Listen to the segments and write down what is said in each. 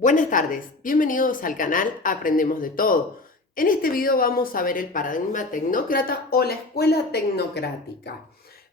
Buenas tardes, bienvenidos al canal Aprendemos de Todo. En este video vamos a ver el paradigma tecnócrata o la escuela tecnocrática.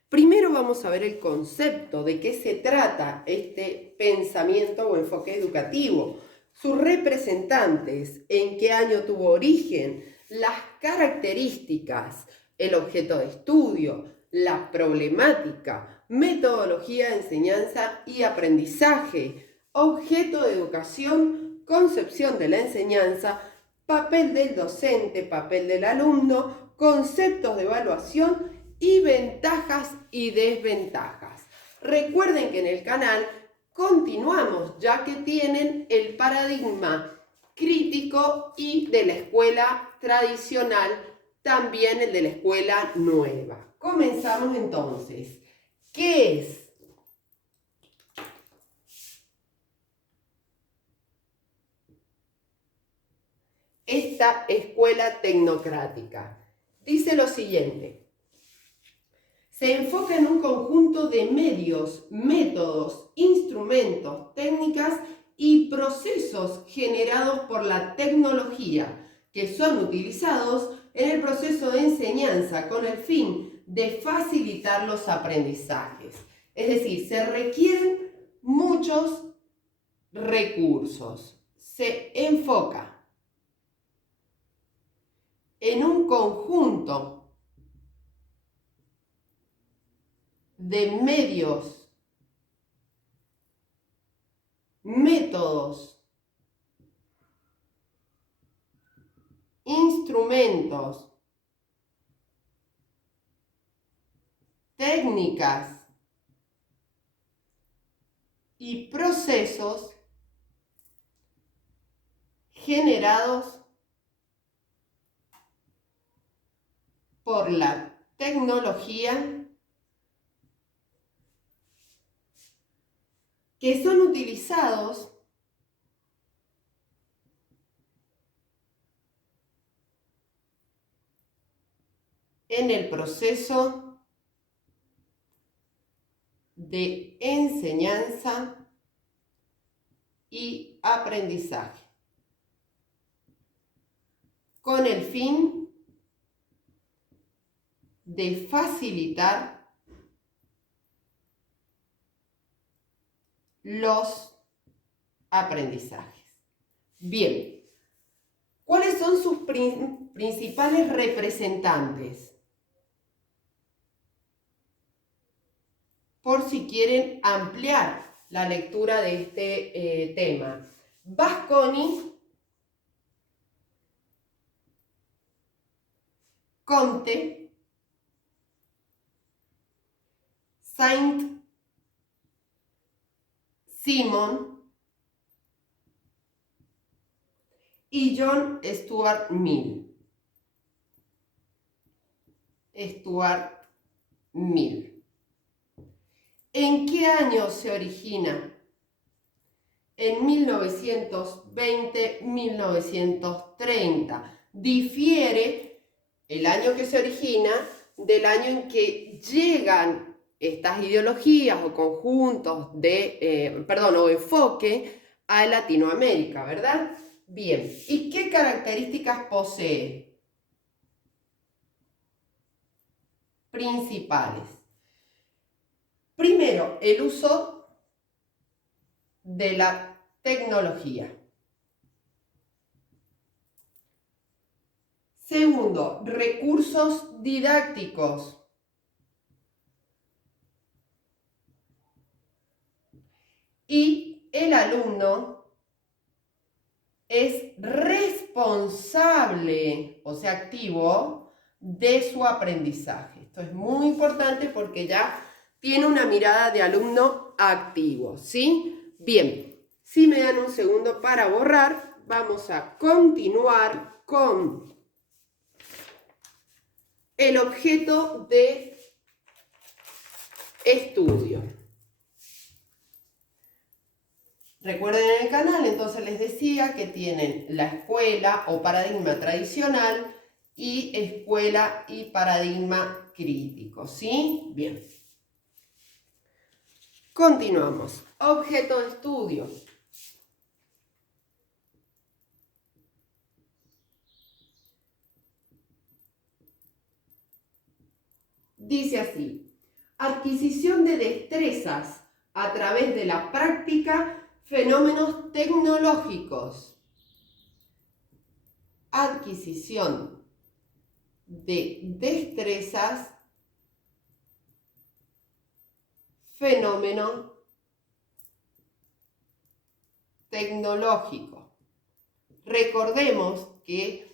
Primero vamos a ver el concepto de qué se trata este pensamiento o enfoque educativo, sus representantes, en qué año tuvo origen, las características, el objeto de estudio, la problemática, metodología de enseñanza y aprendizaje, objeto de educación, concepción de la enseñanza, papel del docente, papel del alumno, conceptos de evaluación y ventajas y desventajas. Recuerden que en el canal continuamos ya que tienen el paradigma crítico y de la escuela tradicional, también el de la escuela nueva. Comenzamos entonces. ¿Qué es esta escuela tecnocrática? Dice lo siguiente: se enfoca en un conjunto de medios, métodos, instrumentos, técnicas y procesos generados por la tecnología que son utilizados en el proceso de enseñanza con el fin de facilitar los aprendizajes. Es decir, se requieren muchos recursos. Se enfoca en un conjunto de medios, métodos, instrumentos, técnicas y procesos generados por la tecnología que son utilizados en el proceso de enseñanza y aprendizaje, con el fin de facilitar los aprendizajes. Bien, ¿cuáles son sus principales representantes? Por si quieren ampliar la lectura de este tema. Vasconi, Comte, Saint-Simon y John Stuart Mill. ¿En qué año se origina? En 1920-1930. Difiere el año que se origina del año en que llegan estas ideologías o conjuntos de, o enfoque a Latinoamérica, ¿verdad? Bien, ¿y qué características posee? Principales. Primero, el uso de la tecnología. Segundo, recursos didácticos. Y el alumno es responsable, o sea, activo, de su aprendizaje. Esto es muy importante porque ya tiene una mirada de alumno activo, ¿sí? Bien, si me dan un segundo para borrar, vamos a continuar con el objeto de estudio. Recuerden en el canal, entonces les decía que tienen la escuela o paradigma tradicional y escuela y paradigma crítico, ¿sí? Bien. Continuamos. Objeto de estudio. Dice así: adquisición de destrezas a través de la práctica, fenómenos tecnológicos. Adquisición de destrezas, fenómeno tecnológico. Recordemos que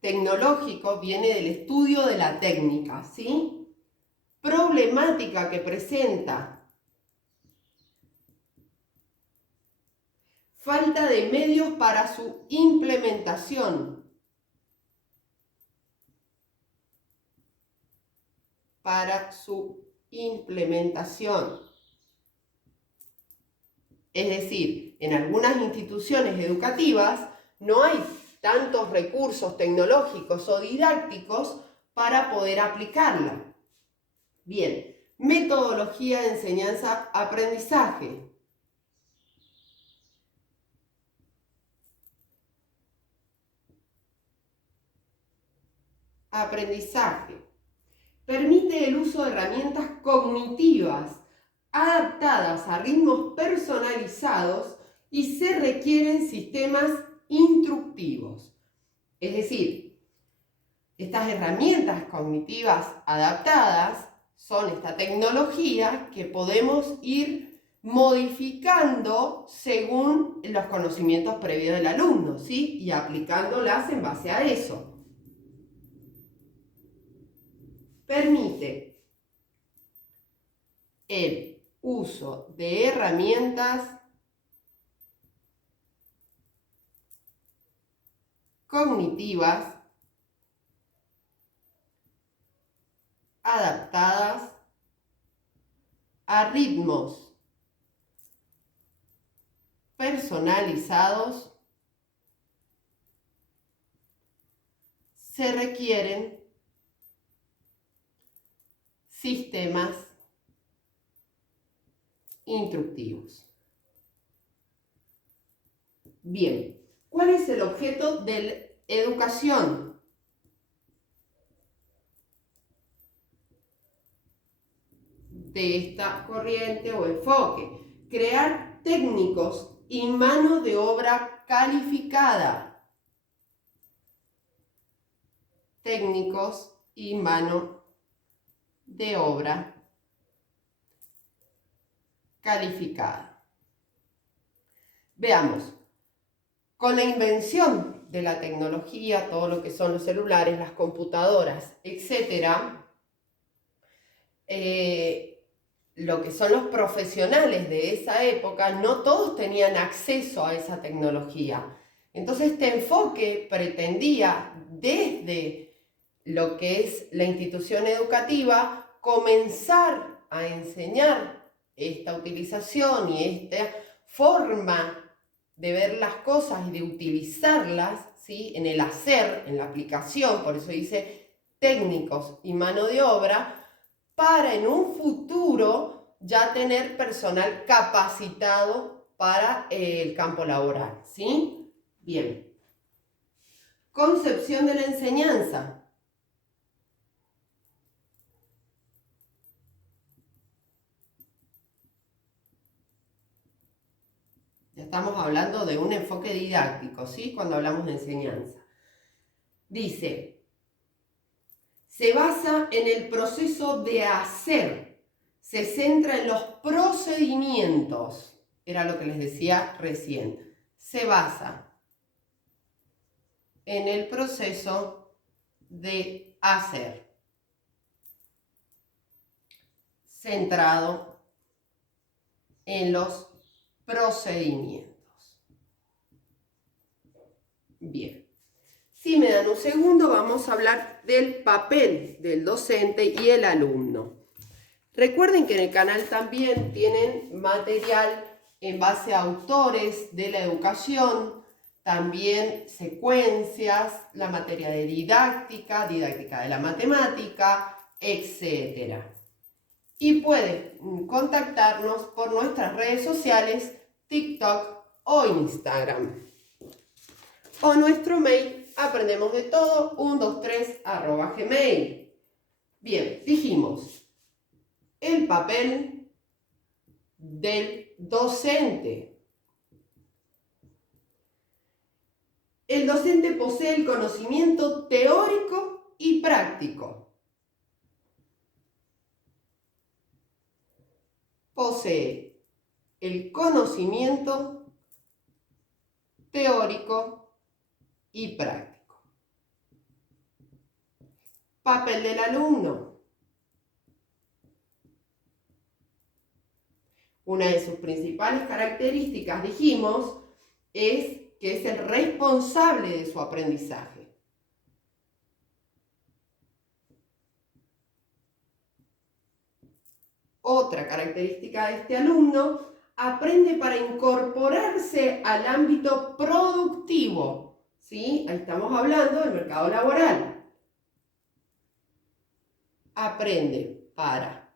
tecnológico viene del estudio de la técnica, ¿sí? Problemática que presenta: falta de medios para su implementación. Es decir, en algunas instituciones educativas no hay tantos recursos tecnológicos o didácticos para poder aplicarla. Bien, metodología de enseñanza-aprendizaje. Permite el uso de herramientas cognitivas adaptadas a ritmos personalizados y se requieren sistemas instructivos. Es decir, estas herramientas cognitivas adaptadas son esta tecnología que podemos ir modificando según los conocimientos previos del alumno, ¿sí? Y aplicándolas en base a eso. Permite el uso de herramientas cognitivas adaptadas a ritmos personalizados. Se requieren sistemas instructivos. Bien, ¿cuál es el objeto de la educación? De esta corriente o enfoque: crear técnicos y mano de obra calificada. Técnicos y mano de obra calificada. Veamos, con la invención de la tecnología, todo lo que son los celulares, las computadoras, etc., lo que son los profesionales de esa época, no todos tenían acceso a esa tecnología. Entonces este enfoque pretendía, desde lo que es la institución educativa, comenzar a enseñar esta utilización y esta forma de ver las cosas y de utilizarlas, ¿sí? En el hacer, en la aplicación. Por eso dice técnicos y mano de obra, para en un futuro ya tener personal capacitado para el campo laboral, ¿sí? Bien. Concepción de la enseñanza. Ya estamos hablando de un enfoque didáctico, ¿sí? Cuando hablamos de enseñanza. Dice: se basa en el proceso de hacer, se centra en los procedimientos. Era lo que les decía recién. Se basa en el proceso de hacer, centrado en los procedimientos. Bien. Si me dan un segundo, vamos a hablar del papel del docente y el alumno. Recuerden que en el canal también tienen material en base a autores de la educación, también secuencias, la materia de didáctica de la matemática, etc. Y pueden contactarnos por nuestras redes sociales, TikTok o Instagram. O nuestro mail, aprendemosdetodo123@gmail. Bien, dijimos, el papel del docente. El docente posee el conocimiento teórico y práctico. Posee el conocimiento teórico y práctico. Papel del alumno. Una de sus principales características, dijimos, es que es el responsable de su aprendizaje. Otra característica de este alumno, aprende para incorporarse al ámbito productivo. ¿Sí? Ahí estamos hablando del mercado laboral. Aprende para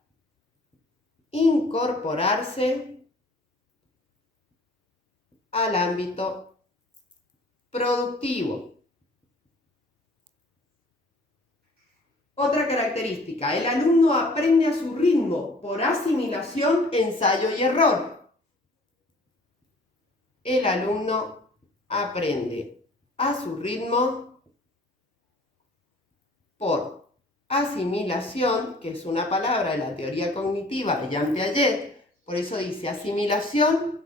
incorporarse al ámbito productivo. Otra característica, el alumno aprende a su ritmo por asimilación, ensayo y error. El alumno aprende a su ritmo por asimilación, que es una palabra de la teoría cognitiva de Jean Piaget, por eso dice asimilación,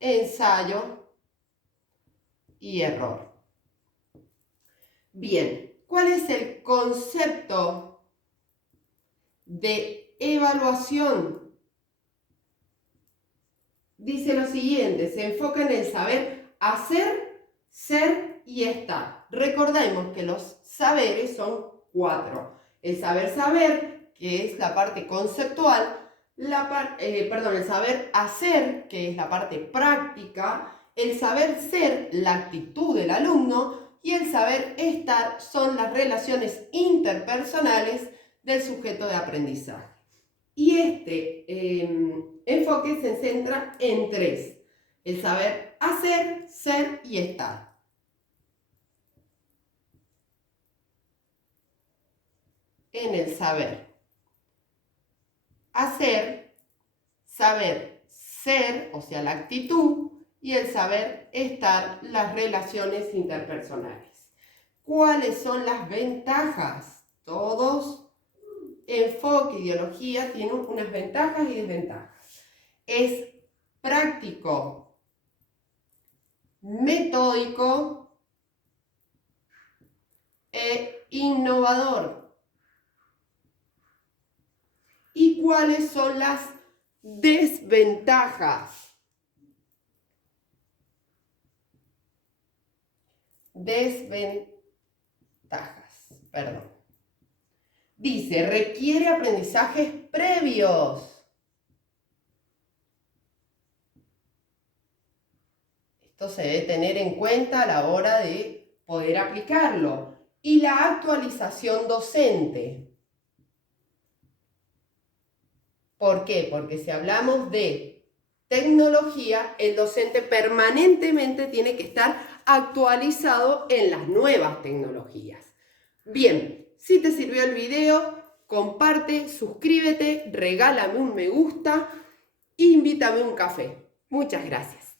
ensayo y error. Bien, ¿cuál es el concepto de evaluación? Dice lo siguiente, se enfoca en el saber hacer, ser y estar. Recordemos que los saberes son 4. El saber, que es la parte conceptual, el saber hacer, que es la parte práctica, el saber ser, la actitud del alumno, y el saber estar son las relaciones interpersonales del sujeto de aprendizaje. Y este enfoque se centra en 3. El saber hacer, ser y estar. En el saber hacer, saber ser, o sea, la actitud, y el saber estar, las relaciones interpersonales. ¿Cuáles son las ventajas? Todos enfoque, ideología, tienen unas ventajas y desventajas. Es práctico, metódico e innovador. ¿Y cuáles son las desventajas? Dice, requiere aprendizajes previos. Esto se debe tener en cuenta a la hora de poder aplicarlo. Y la actualización docente. ¿Por qué? Porque si hablamos de tecnología, el docente permanentemente tiene que estar actualizado en las nuevas tecnologías. Bien, si te sirvió el video, comparte, suscríbete, regálame un me gusta, invítame un café. Muchas gracias.